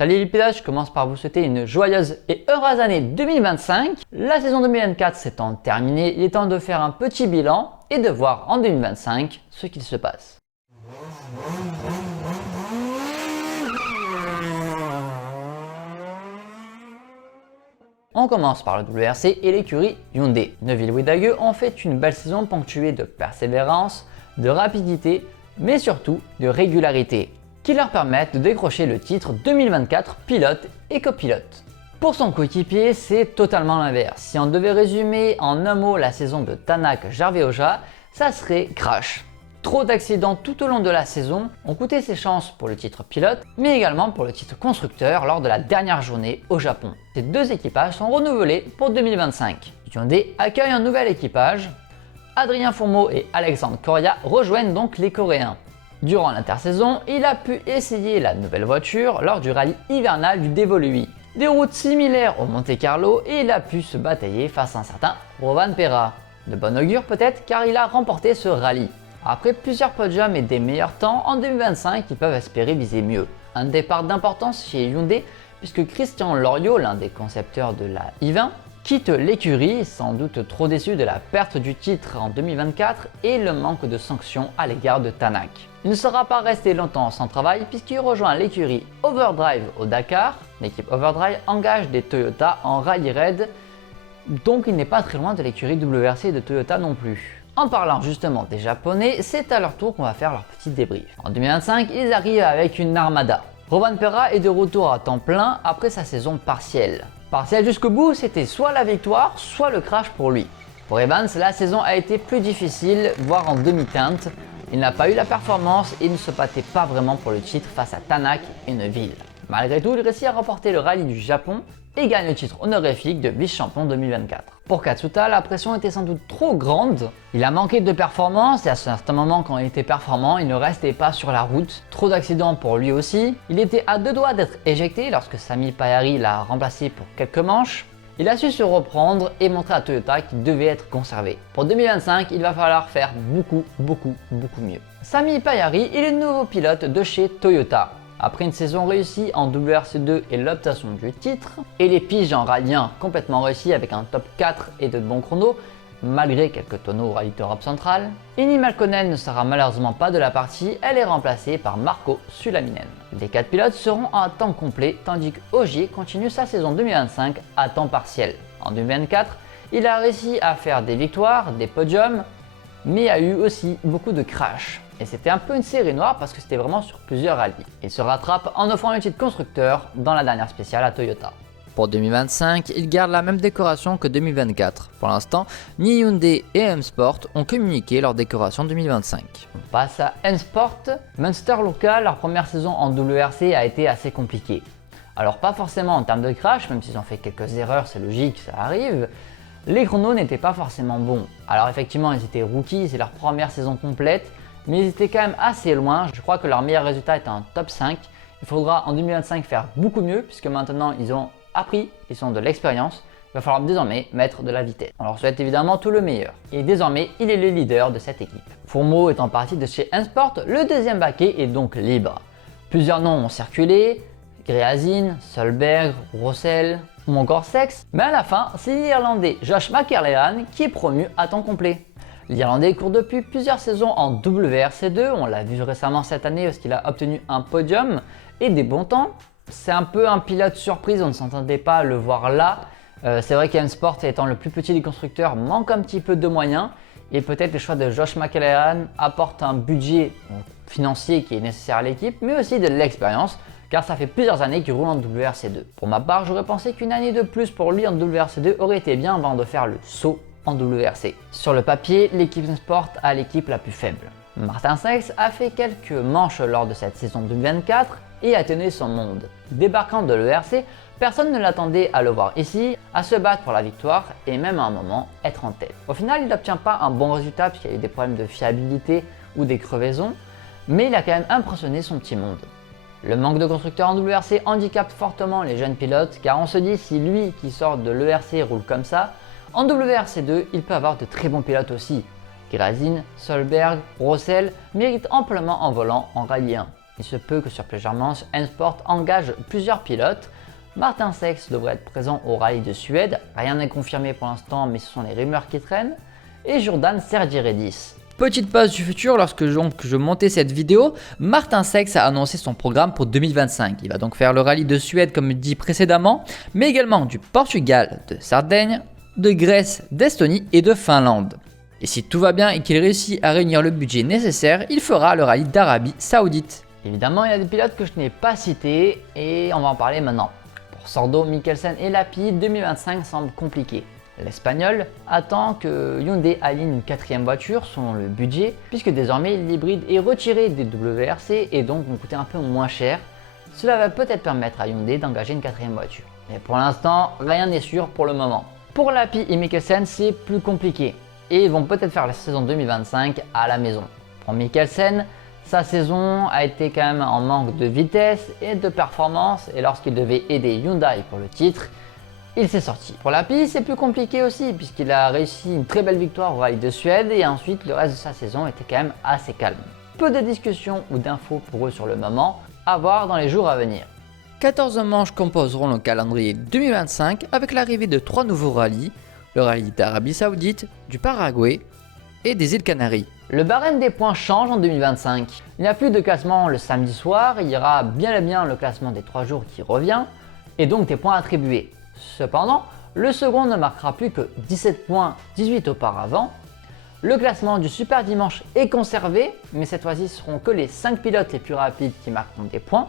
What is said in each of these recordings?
Salut les pilotes, je commence par vous souhaiter une joyeuse et heureuse année 2025. La saison 2024 s'étant terminée, il est temps de faire un petit bilan et de voir en 2025 ce qu'il se passe. On commence par le WRC et l'écurie Hyundai. Neuville Wedague ont fait une belle saison ponctuée de persévérance, de rapidité, mais surtout de régularité, qui leur permettent de décrocher le titre 2024 pilote et copilote. Pour son coéquipier, c'est totalement l'inverse. Si on devait résumer en un mot la saison de Tanak Jarveoja, ça serait crash. Trop d'accidents tout au long de la saison ont coûté ses chances pour le titre pilote, mais également pour le titre constructeur lors de la dernière journée au Japon. Ces deux équipages sont renouvelés pour 2025. Hyundai accueille un nouvel équipage. Adrien Fourmeau et Alexandre Coria rejoignent donc les Coréens. Durant l'intersaison, il a pu essayer la nouvelle voiture lors du rallye hivernal du Devolui. Des routes similaires au Monte Carlo et il a pu se batailler face à un certain Rovan Pera. De bon augure peut-être car il a remporté ce rallye. Après plusieurs podiums et des meilleurs temps, en 2025, ils peuvent espérer viser mieux. Un départ d'importance chez Hyundai puisque Christian Loriot, l'un des concepteurs de la i20, quitte l'écurie, sans doute trop déçu de la perte du titre en 2024 et le manque de sanctions à l'égard de Tanak. Il ne sera pas resté longtemps sans travail puisqu'il rejoint l'écurie Overdrive au Dakar. L'équipe Overdrive engage des Toyota en rallye raid, donc il n'est pas très loin de l'écurie WRC de Toyota non plus. En parlant justement des Japonais, c'est à leur tour qu'on va faire leur petit débrief. En 2025, ils arrivent avec une armada. Rovan Pera est de retour à temps plein après sa saison partielle. Partielle jusqu'au bout, c'était soit la victoire, soit le crash pour lui. Pour Evans, la saison a été plus difficile, voire en demi-teinte. Il n'a pas eu la performance et ne se battait pas vraiment pour le titre face à Tanak et Neuville. Malgré tout, il réussit à remporter le rallye du Japon et gagne le titre honorifique de vice-champion 2024. Pour Katsuta, la pression était sans doute trop grande. Il a manqué de performance et à certains moments quand il était performant, il ne restait pas sur la route. Trop d'accidents pour lui aussi. Il était à deux doigts d'être éjecté lorsque Sami Payari l'a remplacé pour quelques manches. Il a su se reprendre et montrer à Toyota qu'il devait être conservé. Pour 2025, il va falloir faire beaucoup mieux. Sami Payari est le nouveau pilote de chez Toyota. Après une saison réussie en WRC2 et l'obtention du titre, et les piges en rallye 1 complètement réussies avec un top 4 et de bons chronos, malgré quelques tonneaux au rallye Europe centrale, Inni Malkonen ne sera malheureusement pas de la partie, elle est remplacée par Marco Sulaminen. Les 4 pilotes seront à temps complet, tandis que Ogier continue sa saison 2025 à temps partiel. En 2024, il a réussi à faire des victoires, des podiums, mais il y a eu aussi beaucoup de crashs. Et c'était un peu une série noire parce que c'était vraiment sur plusieurs rallyes. Il se rattrape en offrant le titre constructeur dans la dernière spéciale à Toyota. Pour 2025, il garde la même décoration que 2024. Pour l'instant, ni Hyundai et M-Sport ont communiqué leur décoration 2025. On passe à M-Sport. Munster Local, leur première saison en WRC a été assez compliquée. Alors pas forcément en termes de crash, même s'ils ont fait quelques erreurs, c'est logique, ça arrive. Les chronos n'étaient pas forcément bons. Alors effectivement, ils étaient rookies, c'est leur première saison complète, mais ils étaient quand même assez loin. Je crois que leur meilleur résultat est un top 5. Il faudra en 2025 faire beaucoup mieux puisque maintenant ils ont appris, ils ont de l'expérience. Il va falloir désormais mettre de la vitesse. On leur souhaite évidemment tout le meilleur. Et désormais, il est le leader de cette équipe. Fourmeau étant parti de chez M-Sport, le deuxième baquet est donc libre. Plusieurs noms ont circulé, Greazin, Solberg, Rossell ou encore Sex, mais à la fin, c'est l'Irlandais Josh McElhellan qui est promu à temps complet. L'Irlandais court depuis plusieurs saisons en WRC2, on l'a vu récemment cette année parce qu'il a obtenu un podium et des bons temps. C'est un peu un pilote surprise, on ne s'entendait pas à le voir là. C'est vrai qu'M-Sport étant le plus petit des constructeurs manque un petit peu de moyens et peut-être le choix de Josh McElhellan apporte un budget financier qui est nécessaire à l'équipe mais aussi de l'expérience car ça fait plusieurs années qu'il roule en WRC2. Pour ma part, j'aurais pensé qu'une année de plus pour lui en WRC2 aurait été bien avant de faire le saut en WRC. Sur le papier, l'équipe Sport a l'équipe la plus faible. Martin Sex a fait quelques manches lors de cette saison 2024 et a tenu son monde. Débarquant de l'ERC, personne ne l'attendait à le voir ici, à se battre pour la victoire et même à un moment être en tête. Au final, il n'obtient pas un bon résultat puisqu'il y a eu des problèmes de fiabilité ou des crevaisons, mais il a quand même impressionné son petit monde. Le manque de constructeurs en WRC handicape fortement les jeunes pilotes car on se dit si lui qui sort de l'ERC roule comme ça, en WRC2 il peut avoir de très bons pilotes aussi. Greazin, Solberg, Rossell méritent amplement en volant en rallye 1. Il se peut que sur Performance, N-Sport engage plusieurs pilotes. Martin Seix devrait être présent au rallye de Suède, rien n'est confirmé pour l'instant mais ce sont les rumeurs qui traînent. Et Jordan Sergiredis. Petite pause du futur, lorsque je montais cette vidéo, Martin Seix a annoncé son programme pour 2025. Il va donc faire le rallye de Suède comme dit précédemment, mais également du Portugal, de Sardaigne, de Grèce, d'Estonie et de Finlande. Et si tout va bien et qu'il réussit à réunir le budget nécessaire, il fera le rallye d'Arabie Saoudite. Évidemment, il y a des pilotes que je n'ai pas cités et on va en parler maintenant. Pour Sordo, Mikkelsen et Lappi, 2025 semble compliqué. L'Espagnol attend que Hyundai aligne une quatrième voiture selon le budget, puisque désormais l'hybride est retiré des WRC et donc vont coûter un peu moins cher. Cela va peut-être permettre à Hyundai d'engager une quatrième voiture. Mais pour l'instant, rien n'est sûr pour le moment. Pour Lappi et Mikkelsen, c'est plus compliqué et ils vont peut-être faire la saison 2025 à la maison. Pour Mikkelsen, sa saison a été quand même en manque de vitesse et de performance et lorsqu'il devait aider Hyundai pour le titre, il s'est sorti. Pour Lappi, c'est plus compliqué aussi puisqu'il a réussi une très belle victoire au rallye de Suède et ensuite le reste de sa saison était quand même assez calme. Peu de discussions ou d'infos pour eux sur le moment, à voir dans les jours à venir. 14 manches composeront le calendrier 2025 avec l'arrivée de 3 nouveaux rallyes, le rallye d'Arabie Saoudite, du Paraguay et des îles Canaries. Le barème des points change en 2025. Il n'y a plus de classement le samedi soir, il y aura bien et bien le classement des 3 jours qui revient et donc des points attribués. Cependant, le second ne marquera plus que 17 points, 18 auparavant. Le classement du Super Dimanche est conservé, mais cette fois-ci ce seront que les 5 pilotes les plus rapides qui marqueront des points.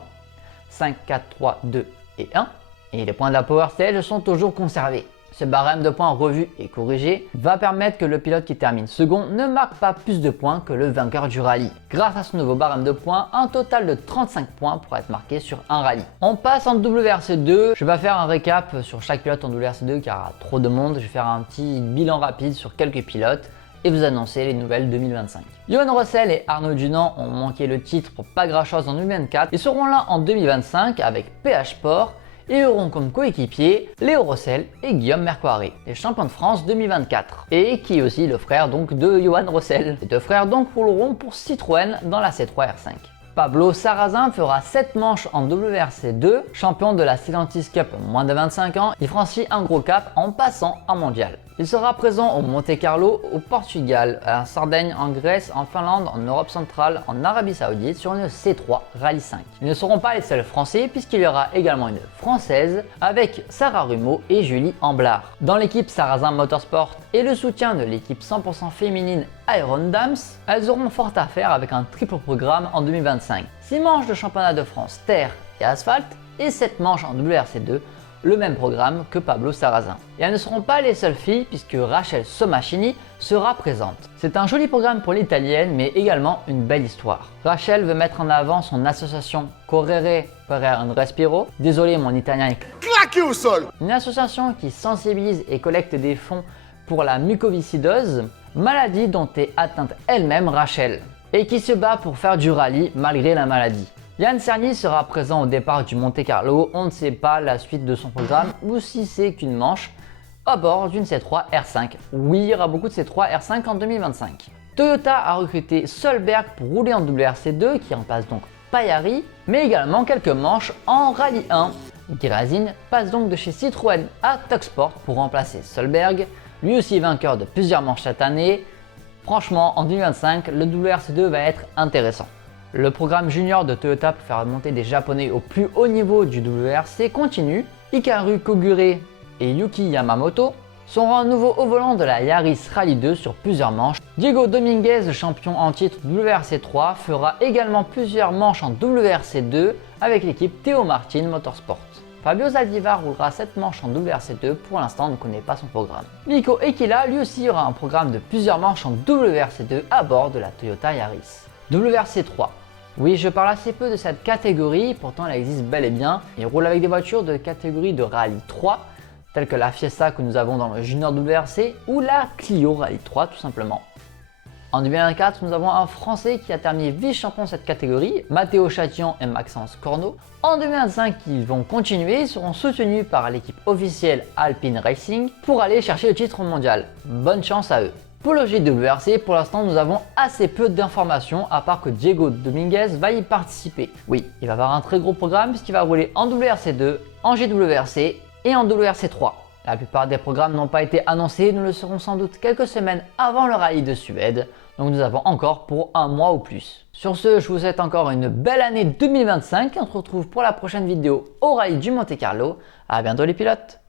5, 4, 3, 2 et 1. Et les points de la Power Stage sont toujours conservés. Ce barème de points revu et corrigé va permettre que le pilote qui termine second ne marque pas plus de points que le vainqueur du rallye. Grâce à ce nouveau barème de points, un total de 35 points pourra être marqué sur un rallye. On passe en WRC2, je vais faire un récap sur chaque pilote en WRC2 car il y a trop de monde, je vais faire un petit bilan rapide sur quelques pilotes et vous annoncer les nouvelles 2025. Johan Rossel et Arnaud Dunant ont manqué le titre pour pas grand chose en 2024 et seront là en 2025 avec PH Sport et auront comme coéquipiers Léo Rossel et Guillaume Mercoire, les champions de France 2024, et qui est aussi le frère donc de Johan Rossel. Les deux frères donc rouleront pour Citroën dans la C3 R5. Pablo Sarrazin fera 7 manches en WRC2, champion de la Stellantis Cup moins de 25 ans, il franchit un gros cap en passant en mondial. Il sera présent au Monte Carlo, au Portugal, en Sardaigne, en Grèce, en Finlande, en Europe centrale, en Arabie Saoudite sur une C3 Rallye 5. Ils ne seront pas les seuls français puisqu'il y aura également une française avec Sarah Rumeau et Julie Amblard. Dans l'équipe Sarrazin Motorsport et le soutien de l'équipe 100% féminine Iron Dams, elles auront fort à faire avec un triple programme en 2025. 6 manches de championnat de France terre et asphalte et 7 manches en WRC2, le même programme que Pablo Sarrazin. Et elles ne seront pas les seules filles puisque Rachel Somachini sera présente. C'est un joli programme pour l'italienne mais également une belle histoire. Rachel veut mettre en avant son association Correre per un Respiro, désolé mon italien est claqué au sol, une association qui sensibilise et collecte des fonds pour la mucoviscidose, maladie dont est atteinte elle-même Rachel, et qui se bat pour faire du rallye malgré la maladie. Yann Cerny sera présent au départ du Monte Carlo, on ne sait pas la suite de son programme ou si c'est qu'une manche à bord d'une C3 R5. Oui, il y aura beaucoup de C3 R5 en 2025. Toyota a recruté Solberg pour rouler en WRC2 qui remplace donc Paillari, mais également quelques manches en Rallye 1. Gerasin passe donc de chez Citroën à Tuxport pour remplacer Solberg, lui aussi vainqueur de plusieurs manches cette année. Franchement, en 2025, le WRC2 va être intéressant. Le programme junior de Toyota pour faire monter des Japonais au plus haut niveau du WRC continue. Hikaru Kogure et Yuki Yamamoto seront à nouveau au volant de la Yaris Rally 2 sur plusieurs manches. Diego Dominguez, champion en titre WRC3, fera également plusieurs manches en WRC2 avec l'équipe Théo Martin Motorsport. Fabio Zaldivar roulera 7 manches en WRC2, pour l'instant on ne connaît pas son programme. Nico Ekila lui aussi aura un programme de plusieurs manches en WRC2 à bord de la Toyota Yaris. WRC3. Oui, je parle assez peu de cette catégorie, pourtant elle existe bel et bien. Il roule avec des voitures de catégorie de Rallye 3, telles que la Fiesta que nous avons dans le Junior WRC ou la Clio Rallye 3 tout simplement. En 2024, nous avons un Français qui a terminé vice-champion de cette catégorie, Matteo Chatillon et Maxence Corneau. En 2025, ils vont continuer et seront soutenus par l'équipe officielle Alpine Racing pour aller chercher le titre mondial. Bonne chance à eux. Pour le GWRC, pour l'instant, nous avons assez peu d'informations, à part que Diego Dominguez va y participer. Oui, il va avoir un très gros programme puisqu'il va rouler en WRC2, en GWRC et en WRC3. La plupart des programmes n'ont pas été annoncés, nous le serons sans doute quelques semaines avant le rallye de Suède, donc nous avons encore pour un mois ou plus. Sur ce, je vous souhaite encore une belle année 2025 et on se retrouve pour la prochaine vidéo au rallye du Monte Carlo. À bientôt les pilotes!